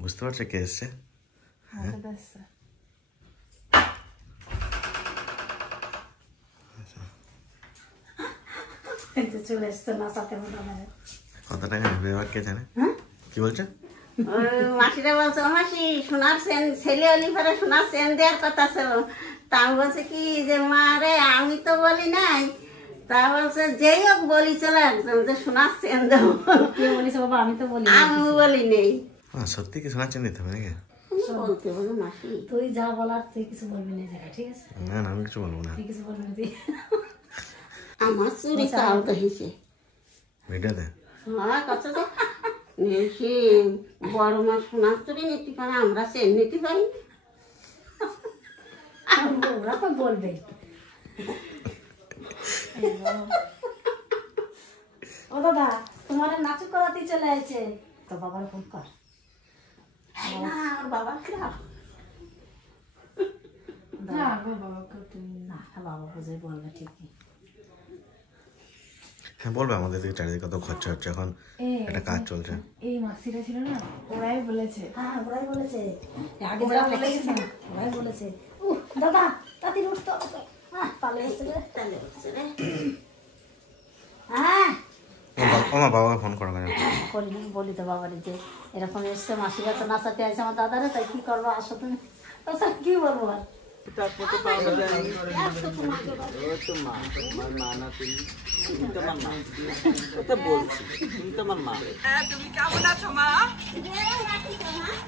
বুঝতে পারছো কে এসছে? কত টাকা নেবে এবার কে জানে? কি বলছো? মাসিরা বলছে মাসি সোনার চেন ছেলে অলিভারে সোনার চেন দেওয়ার কথা ছিল। তা আমি বলছে কি যে মা রে আমি তো বলি নাই। তা বলছে যেই হোক বলি চলে একজন যে সোনার চেন দেবো। বলিছে বাবা আমি তো বলি আমি বলি নেই। সত্যি কি সোনার চেন দিতে হবে নাকি? বলতে হবে মাসি তুই যা বলার তুই কিছু বলবি না ঠিক আছে? না না আমি কিছু বলবো না। তুই কিছু বলবি না। আমার চুরি তাও দেখিছে ভিডিওতে। হ্যাঁ কথা তো সে বড় মা সোনার চুরি নিতে পারে আমরা চেন নিতে পারি। ওরা তো বলবে। ও দাদা তোমার নাচু করাতে চলে আছে তো বাবার ফোন কর। না ওর বাবা খারাপ না বাবা বুঝে বলবে ঠিকই। হ্যাঁ বলবে আমাদের দিকে চারিদিকে কত খরচা হচ্ছে এখন একটা কাজ চলছে। এই মাসিরা ছিল না ওরাই বলেছে। হ্যাঁ ওরাই বলেছে আগে ওরাই বলেছে। দাদা তাড়াতাড়ি উঠতে হবে। পালে এসে হ্যাঁ আমার বাবাকে ফোন করো বলি তো বাবারে যে এরকম এসছে মাসিরা তো নাচাতে আছে আমার দাদারে তাই কি করবো আসো তুমি তাছাড়া কি বলবো আর তুমি কেমন আছো মা?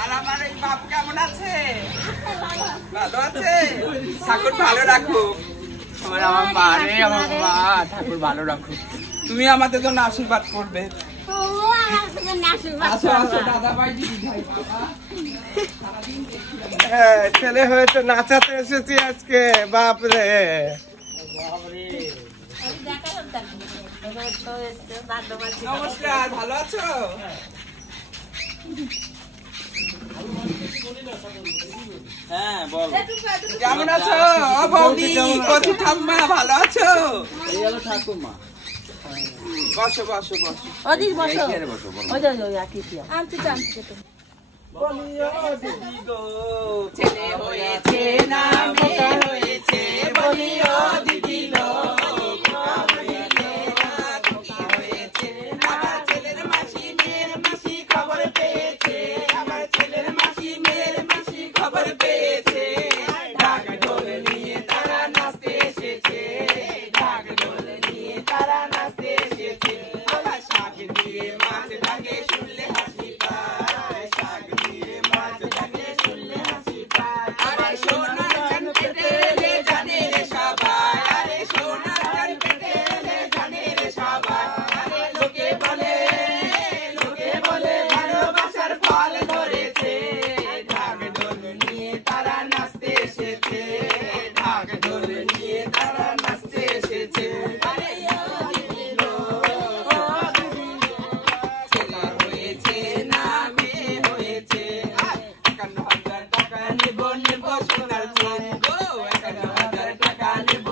আর আমার এই বাবু কেমন আছে? ভালো আছে? ঠাকুর ভালো রাখো আমার মা রে আমার মা ঠাকুর ভালো রাখো। তুমি আমাদের জন্য আশীর্বাদ করবে। ছেলে হয়েছে নাচাতে এসেছি আজকে। বাপরে নমস্কার, ভালো আছো? হ্যাঁ বল কেমন আছো? বৌদি কচি ঠাম্মা ভালো আছো? ঠাকুমা বসো বসো বসো ওদিক বসো ওই যে ওই আকিতিয়া আনতে চান্তে তো বলিও দিদি গো ছেলে হয়েছে না মেয়ে হয়েছে বলিও দিদি গো হয়েছে আমার ছেলের মাসি মেয়ের মাসি খবর পেয়েছে আমার ছেলের মাসি মেয়ের মাসি খবর পেয়েছে ঢাক ঢোল নিয়ে তারা নাচতে এসেছে ঢাক ঢোল নিয়ে তারা নাচতে এসেছে আমার শাক দিয়ে মাছ ডাকে শুনলে হাসি পায় শাক দিয়ে মাছ ডাকে শুনলে হাসি পায় আরে সোনার জান পেটে এলে জানে রে সবাই আরে সোনার জান পেটে এলে জানে রে সবাই আরে লোকে বলে ভালোবাসার ফল ধরেছে ঢাক ঢোল নিয়ে তারা নাচতে এসেছে ঢাক ঢোল নিয়ে তারা নাচতে এসেছে আরে ছেলে হয়েছে না মেয়ে হয়েছে ৫১,০০০ টাকা নেব সোনার চেন গো ৫১,০০০ টাকা নেব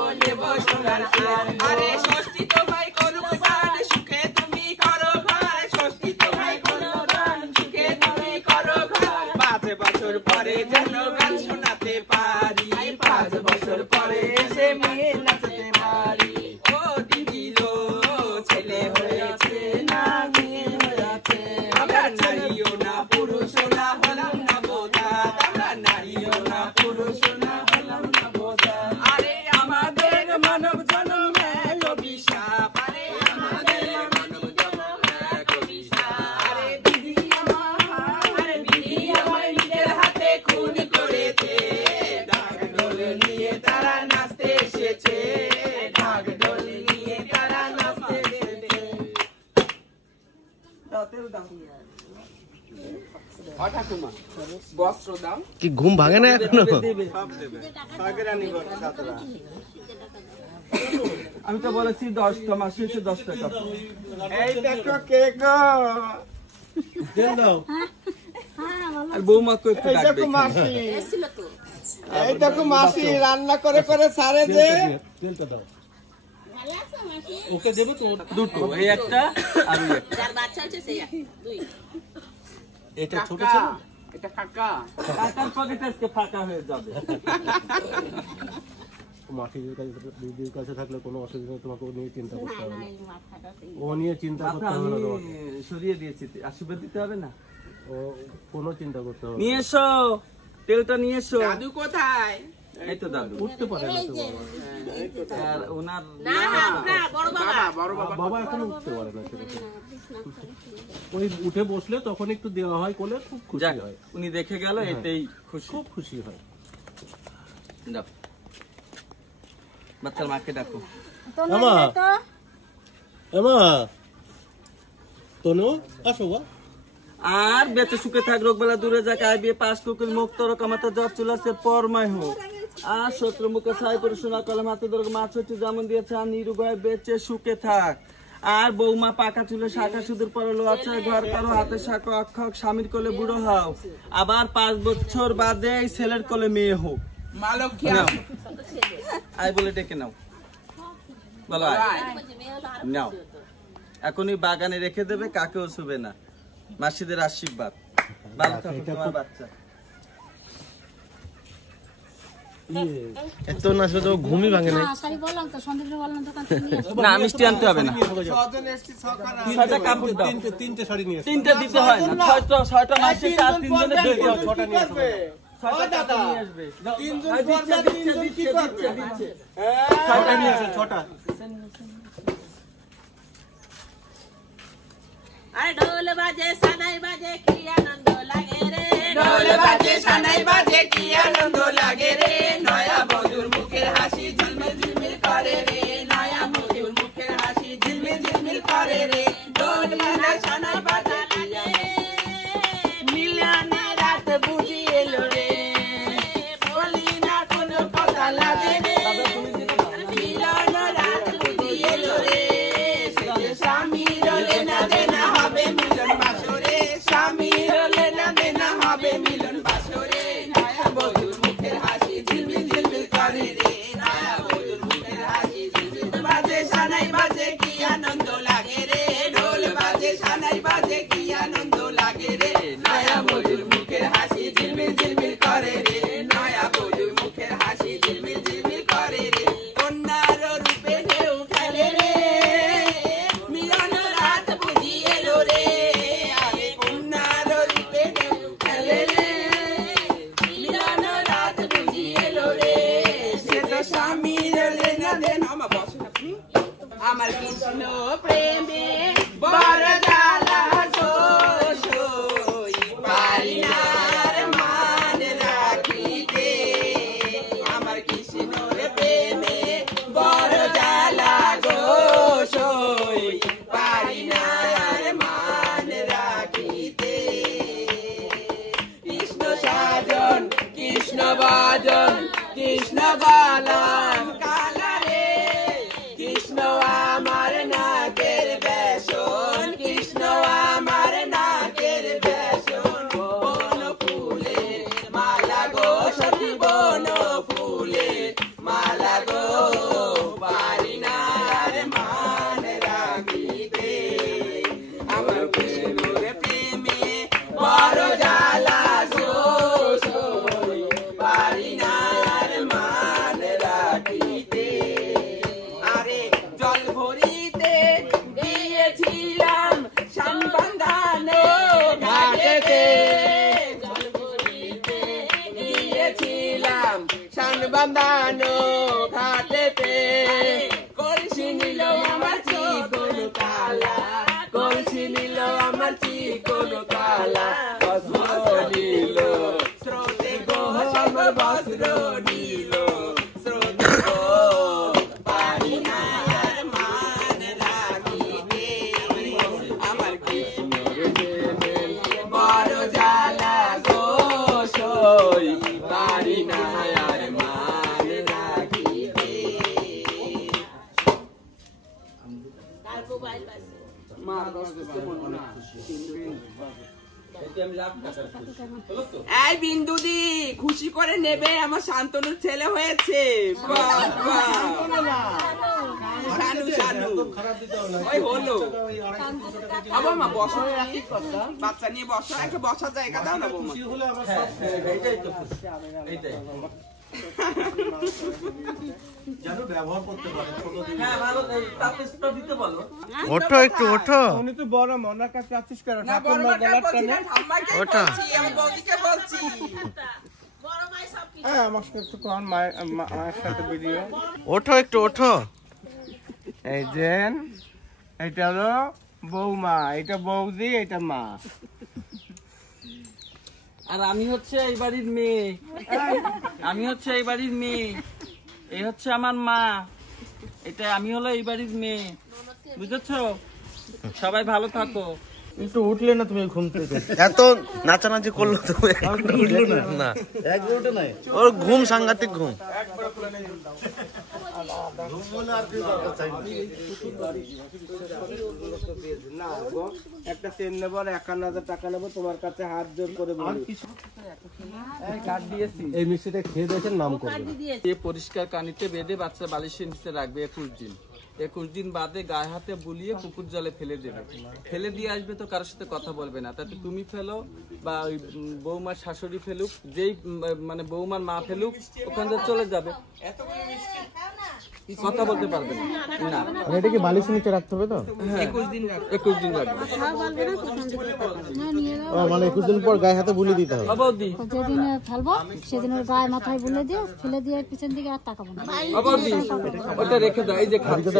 সোনার চেন আরে ষষ্ঠী তোমায় করুক গান সুখে তুমি করো ঘর ষষ্ঠী তোমায় করুক গান সুখে তুমি করো ঘর ৫ বছর পরে যেন গান শোনাতে পারি ৫ বছর পরে এসে মেয়ে নাচতে পারি ও দিদি লো ছেলে হয়েছে না মেয়ে হয়েছে আমরা নারীও না পুরুষও না হলাম না বোধা আমরা নারীও না পুরুষও না হলাম না বোধা আরে আমাদের মানব জন্ম এক অভিশাপ আরে আমাদের মানব জন্ম এক অভিশাপ আরে দিদি আমার নিজের হাতে খুন করেছে ঢাক ঢোল নিয়ে তারা নাচতে এসেছে ঢাক ঢোল নিয়ে তারা নাচতে এসেছে ঠাকুমা বস্ত্র দাও কি ঘুম ভাঙে না এখনো? আমি তো বলেছি 10টা মাস শেষে 10 টাকা এই দেখো কে গো আর বৌমা কই একটু ডাকবে মাসি এই দেখো মাসি রান্না করে করে সারে যে ওকে দেব তো দুটো এই একটা আর এই একটা যার বাচ্চা আছে সেই দুই এটা ছোট ছিল এটা কাকা কাকার পকেট আজকে ফাঁকা হয়ে যাবে। মাসিদের কাছে দিদির কাছে থাকলে কোনো অসুবিধা নেই, তোমাকে ও নিয়ে চিন্তা করতে হবে না। এই মাথাটা ও নিয়ে চিন্তা করতে আমি হবে না তোমাকে। সরিয়ে দিয়েছি, আশীর্বাদ দিতে হবে না। ও কোনো চিন্তা করতে হবে না। নিয়ে এসো তেলটা, নিয়ে এসো। দাদু কোথায়? এই তো দাদু। উঠতে পারে না তো বাবা। আর ওনার বড় বাবা বাবা এখন উঠতে পারে না সেরকম। ওই উঠে বসলে তখন একটু দেওয়া হয় কোলে, খুব খুশি যাক, হয়, উনি দেখে গেল, এতেই খুশি। খুব খুশি হয়। যাও, বাচ্চার মাকে ডাকো। আমা আমা তনু আসো গা। আর বেঁচে সুখে থাক, রোগবেলা দূরে যাক, আয় বিয়ে পাশ কুকুর মুখ তর কামাতে জ্বর চুলাছে পরমায় হোক। আর শত্রু মুখে ছাই করে শোনা কলম হাতে ধরে মাছ হচ্ছে যেমন দিয়েছে, আর নিরুগায় বেঁচে সুখে থাক। আর বৌমা পাকা চুলে শাখা সুদূর পরলো আছে, ঘর করো হাতে শাখা অক্ষক, স্বামীর কোলে বুড়ো হও, আবার 5 বছর বাদে এই ছেলের কোলে মেয়ে হোক। মা লক্ষ্মী নাও, আয় বলে ডেকে নাও, বলো আয়। নাও, এখনই বাগানে রেখে দেবে, কাকেও ছুবে না। মাসিদের আশীর্বাদ, ভালো থাকো তোমার বাচ্চা। এত না শুধু ঘুমই ভাঙে না। না, মিষ্টি আনতে হবে না। 6টা কাপড় দাও, তিনটে শাড়ি নিয়ে এসো। 3টে দিতে হয় না, 6টা মাসে 3 জনে দিতে হবে। 6টা নিয়ে আসো। 6টা কাপড় নিয়ে আসবে। 3 জন করবে, 3 জন কি করবে? 6টা নিয়ে আসো, 6টা। আরে ঢোল বাজে সানাই বাজে কি আনন্দ লাগে রে, ঢোল বাজে সানাই বাজে কি আনন্দ লাগে রে, নয়া বধুর মুখের হাসি ঝিলমিল ঝিলমিল করে রে, নয়া বধুর মুখের হাসি ঝিলমিল ঝিলমিল করে রে, ঢোল বাজে সানাই বাজে লাগে রে, মিলনে রাত বুঝি এলো রে, বলি না কোনো কথা লাগে রে, মিলন রাত বুঝি এলো রে, স্বামী রলে না দেনা হবে মিলন বাসরে, স্বামী রলে না দেনা হবে মিলন বাসরে, নয়া বধুর মুখের হাসি ঝিলমিল ঝিলমিল করে রে, নয়া বধুর মুখের হাসি ঝিলমিল বাজে সানাই বাজে কি আনন্দ লাগে রে, ঢোল বাজে সানাই বাজে কি আনন্দ লাগে রে, নয়া বধুর মুখের হাসি ঝিলমিল ঝিলমিল করে রে, নয়া বধুর মুখের হাসি ঝিলমিল ঝিলমিল করে রে, কন্যার রূপে ঢেউ খেলে রে, মিলন রাত বুঝি এলো রে, আরে কন্যার রূপে ঢেউ খেলে রে, মিলন রাত বুঝি এলো রে, সে তো স্বামীর লেনা দেন। আমার কৃষ্ণ প্রেমে বড় জ্বালা সই পারি না রে মান রাখিতে, আমার কৃষ্ণর প্রেমে বড় জ্বালা সই পারি না রে মান রাখিতে, কৃষ্ণ সাজন কৃষ্ণ বাজন কৃষ্ণ বালাম কালা রে, কৃষ্ণ আমার নাকের বেসন, কৃষ্ণ আমার নাকের বেসন, বন ফুলে মালা গো সখী বন ফুলে মালা গো, পারি না আর মান রাখিতে, আমার কৃষ্ণর প্রেমে বড় জ্বালা সই পারি না আর মান রাখিতে, আরে জল ভরিতে দিয়েছিলাম শানবান্ধানো ঘাটেতে, জল ভরিতে দিয়েছিলাম শানবান্ধানো ঘাটেতে, কলসি নিল আমার চিকন কালা, কলসি নিল আমার চিকন কালা, বস্ত্র নিল স্রোতে গো আমার বস্ত্র নিল স্রোতে গো, পারি না আর মান রাখিতে, আমার কৃষ্ণর প্রেমে বড় জ্বালা গো সই পারি না আর মান রাখিতে। তার মোবাইল বাজে মা এই বিন্দুদি খুশি করে নেবে, আমার শান্তনুর ছেলে হয়েছে। বাহ বাহ, শানু শানু ওই হলো। আবার মা বসো, বাচ্চা নিয়ে বসো, একটা বসার জায়গা দাও না বৌমা। ওঠো একটু, ওঠো। উনি তো বড় মনার কাছে আছিস কেন? না বড় মা কেন বলছি না, ঠাম্মাকে বলছি, আমি বৌদিকে বলছি। হ্যাঁ, আমার সাথে একটু কম, মায়ের সাথে ভিডিও। ওঠো একটু, ওঠো। এই যে এটা হলো বৌমা, এটা বৌদি, এটা মা। আর আমি হচ্ছে এই বাড়ির মেয়ে, আমি হচ্ছে এই বাড়ির মেয়ে, এই হচ্ছে আমার মা, এটা আমি হলো এই বাড়ির মেয়ে, বুঝেছো? সবাই ভালো থাকো। একটু উঠলে না তুমি ঘুম থেকে? এত নাচানাচি করলো তো না, একবার উঠে নাই। ওর ঘুম সাংঘাতিক ঘুম। একটা চেন নেবো আর 51,000 টাকা নেবো, তোমার কাছে হাত জোর করে বলি। কার্ড দিয়েছি, এই মিষ্টিটা খেয়ে দেখেন, নাম করবে। এ পরিষ্কার কানিতে বেঁধে বাচ্চা বালিশের নিচে রাখবে 21 দিন। 21 দিন বাদে গায়ে হাতে বুলিয়ে পুকুর জলে ফেলে দেবে। ফেলে দিয়ে আসবে তো কারোর সাথে কথা বলবে না, তাতে তুমি ফেলো বা ওই বৌমার শাশুড়ি ফেলুক, যেই মানে বৌমার মা ফেলুক, ওখান থেকে চলে যাবে, কথা বলতে পারবে না। না, এটা কি বালিশের নিচে রাখতে হবে তো? 21 দিন রাখবে। ও মানে 21 দিন পর গায়ে হাতে বুলি দিতে হবে। অবধি যেদিন ফেলবো সেদিন ওর গায়ে মাথায় বুলে দিয়ে ফেলে দিয়ে পিছন দিকে আর তাকাবো না। অবধি ওটা রেখে দাও। এই যে খাচ্ছে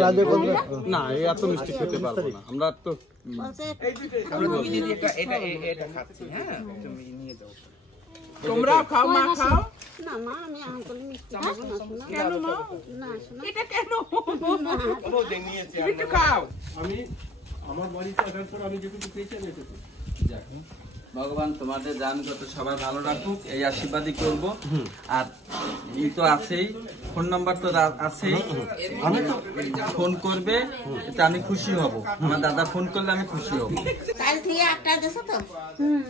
না, এই এত মিষ্টি খেতে পারবো না আমরা তো। তোমরাও খাও, মা খাও। না মা, আমি আঙ্গুল মিষ্টি খাবো না, শোনা। কেন মা? না শোনা, এটা কেন? তুমি একটু খাও। আমি আমার বাড়িতে আসার পর আমি যেটুকু পেয়েছি আমি এটুকু। ভগবান তোমাদের জানগত সবাই ভালো রাখুক, এই আশীর্বাদই করব। আর ই তো আছেই, ফোন নাম্বার তো আছেই, আমি তো ফোন করবে, এটা আমি খুশি হব। আমার দাদা ফোন করলে আমি খুশি হব। কাল থেকে 8টা দেছো তো?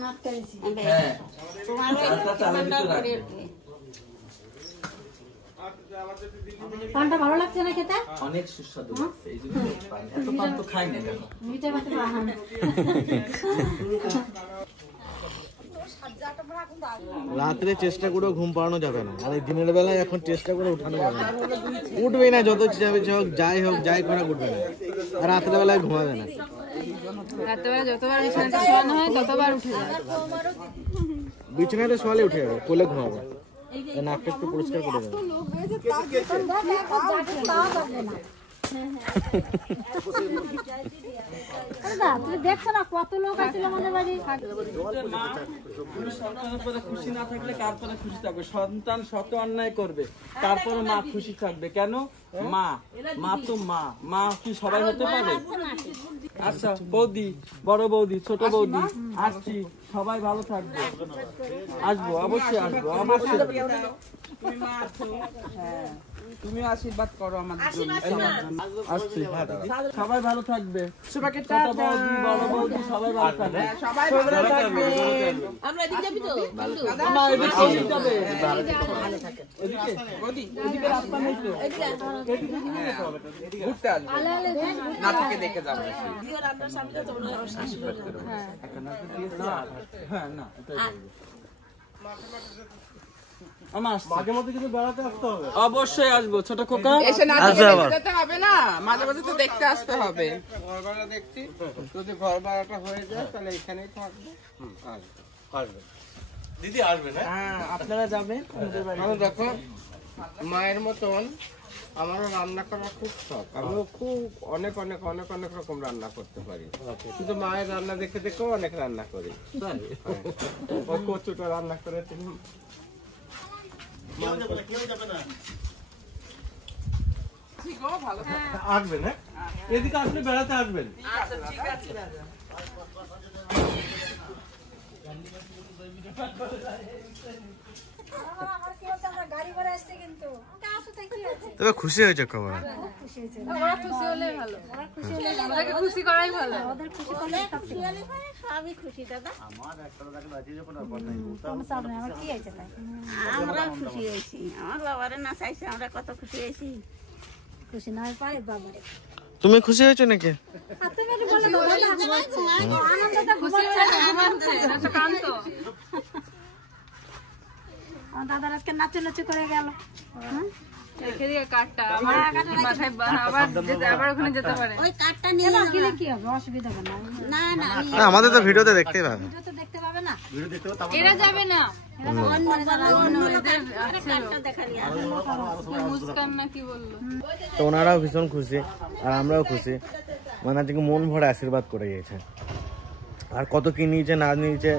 আটটা দিয়েছি। হ্যাঁ, তোমার ওই আটটা চালের ভিতর রাখবে। পানটা ভালো লাগছে না খেতে? অনেক সুস্বাদু লাগছে, এই জন্য পান। এত পান তো খাই না দেখো। মিঠে ভাতে বানান। রাত্রে চেষ্টা করে ঘুম পাড়ানো যাবে না, আর এই দিনের বেলায় এখন চেষ্টা করে উঠানো যাবে না। উঠবে না, যত যাই হোক যাই করা উঠবে না। আর রাত্রে বেলায় ঘুমাবে না। রাত্রেবেলা যতবার বিছানাতে শোয়ানো হয় ততবার উঠে যায়। বিছানাতে শোয়ালে উঠে যাবে, কোলে ঘুমাবে। নাকটা একটু পরিষ্কার করে দেবে। তুমি দেখছো না কত লোক আছে আমাদের বাড়ি। মা, তুমি সন্তানের উপরে খুশি না থাকলে কার পরে খুশি থাকবে? সন্তান শত অন্যায় করবে, তারপরে মা খুশি থাকবে কেন? মা, মা তো মা, মা কি সবাই হতে পারে? আচ্ছা বৌদি, বড় বৌদি, ছোট বৌদি, আসছি, সবাই ভালো থাকবে। আসবো, অবশ্যই আসবো, অবশ্যই। তুমি মা আছো, হ্যাঁ, তুমি আশীর্বাদ করো আমাদের জন্য। আসছি, সবাই ভালো থাকবে। সবাইকে ছোট বৌদি, বড় বৌদি, সবাই ভালো থাকবে। সবাই ভালো থাকবে। আমরা এদিকে যাবি তো? না, এদিকে এদিকে যাবে। এদিকে, বৌদি, এদিকে রাস্তা নেই তো। ঘুরতে আসবো, নাতিকে দেখে যাবো। হ্যাঁ, না, এটাই বলবো। আমার আসছে। মাঝে মধ্যে কিন্তু বেড়াতে আসতে হবে। অবশ্যই আসবো ছোট খোকা। এসে নাতিকে দেখতে যেতে হবে না, মাঝে মাঝে তো দেখতে আসতে হবে। ঘর ভাড়া দেখছি, যদি ঘর ভাড়াটা হয়ে যায় তাহলে এখানেই থাকবো। আসবে দিদি, আসবে না? হ্যাঁ, আপনারা যাবেন আমাদের বাড়ি। দেখো, মায়ের মতন আমারও রান্না করার খুব শখ। আমিও খুব অনেক অনেক অনেক অনেক রকম রান্না করতে পারি, কিন্তু মায়ের রান্না দেখে দেখেও অনেক রান্না করি। ওই কচুটা রান্না করেছিলাম। আসবেন, হ্যাঁ, এদিকে আসলে বেড়াতে আসবেন। তবে খুশি হয়েছে খবর, ওরা খুশি হলে ভালো, ওদেরকে খুশি করাই ভালো। সবই খুশি দাদা, আমরা খুশি হয়েছি। আমার বাবারে না চাইছে, আমরা কত খুশি হয়েছি। খুশি না হয় পারে বাবারে। তুমি খুশি হয়েছো নাকি? আমার দাদার আজকে নাচু নাচু করে গেল। রেখে দিয়ে কাঠটা আবার মাথায় আবার ওখানে যেতে পারে। ওই কাঠটা নিয়ে গেলে কি হবে, অসুবিধা হবে না। না না না, আমাদের তো ভিডিওতে দেখতেই পাবে। ভিডিও তো দেখতে পাবে না, এরা যাবে না, কাঠটা দেখালি মুস্কান না কি বললো। তো ওনারাও ভীষণ খুশি আর আমরাও খুশি, মানে আজকে মন ভরে আশীর্বাদ করে গিয়েছে। আর কত কি নিয়েছে না নিয়েছে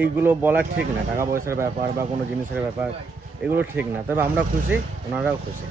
এইগুলো বলার ঠিক না, টাকা পয়সার ব্যাপার বা কোনো জিনিসের ব্যাপার এগুলো ঠিক না, তবে আমরা খুশি, ওনারাও খুশি।